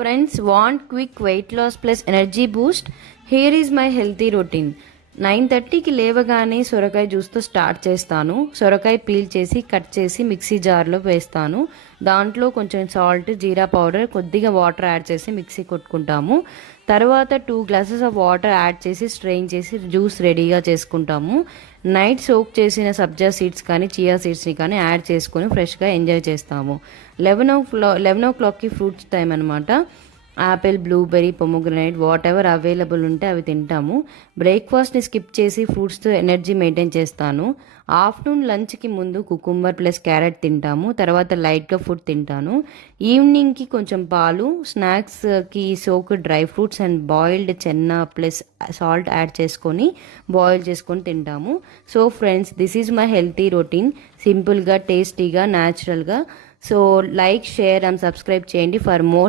Friends, want quick weight loss plus energy boost? Here is my healthy routine. 9:30కి లేవగానే సొరకాయ జ్యూస్తో start చేస్తాను. సొరకాయ peel చేసి కట్ చేసి మిక్సీ జార్లో వేస్తాను. దాంట్లో కొంచెం సాల్ట్, జీరా పౌడర్, కొద్దిగా వాటర్ యాడ్ చేసి మిక్సీ కొట్టుకుంటాము. తర్వాత 2 గ్లాసెస్ ఆఫ్ వాటర్ యాడ్ చేసి స్ట్రెయిన్ చేసి జ్యూస్ రెడీగా చేసుకుంటాము. నైట్ సోక్ చేసిన సబ్జా సీడ్స్ కానీ చియా సీడ్స్ని కానీ యాడ్ చేసుకొని ఫ్రెష్గా ఎంజాయ్ చేస్తాము. 11 o'clockకి ఫ్రూట్స్ టైం అనమాట. Apple, blueberry, pomegranate what ever available ఉంటే అవి తింటాము. బ్రేక్ఫాస్ట్ని స్కిప్ చేసి ఫ్రూట్స్తో ఎనర్జీ మెయింటైన్ చేస్తాను. ఆఫ్టర్నూన్ లంచ్కి ముందు కుకుంబర్ ప్లస్ క్యారెట్ తింటాము. తర్వాత లైట్గా ఫుడ్ తింటాను. ఈవినింగ్కి కొంచెం పాలు, స్నాక్స్కి soak dry fruits and boiled chana plus salt add చేసుకొని బాయిల్ చేసుకొని తింటాము. So friends, this is my healthy routine. సింపుల్గా, టేస్టీగా, న్యాచురల్గా. So like, share and subscribe చేయండి ఫర్ మోర్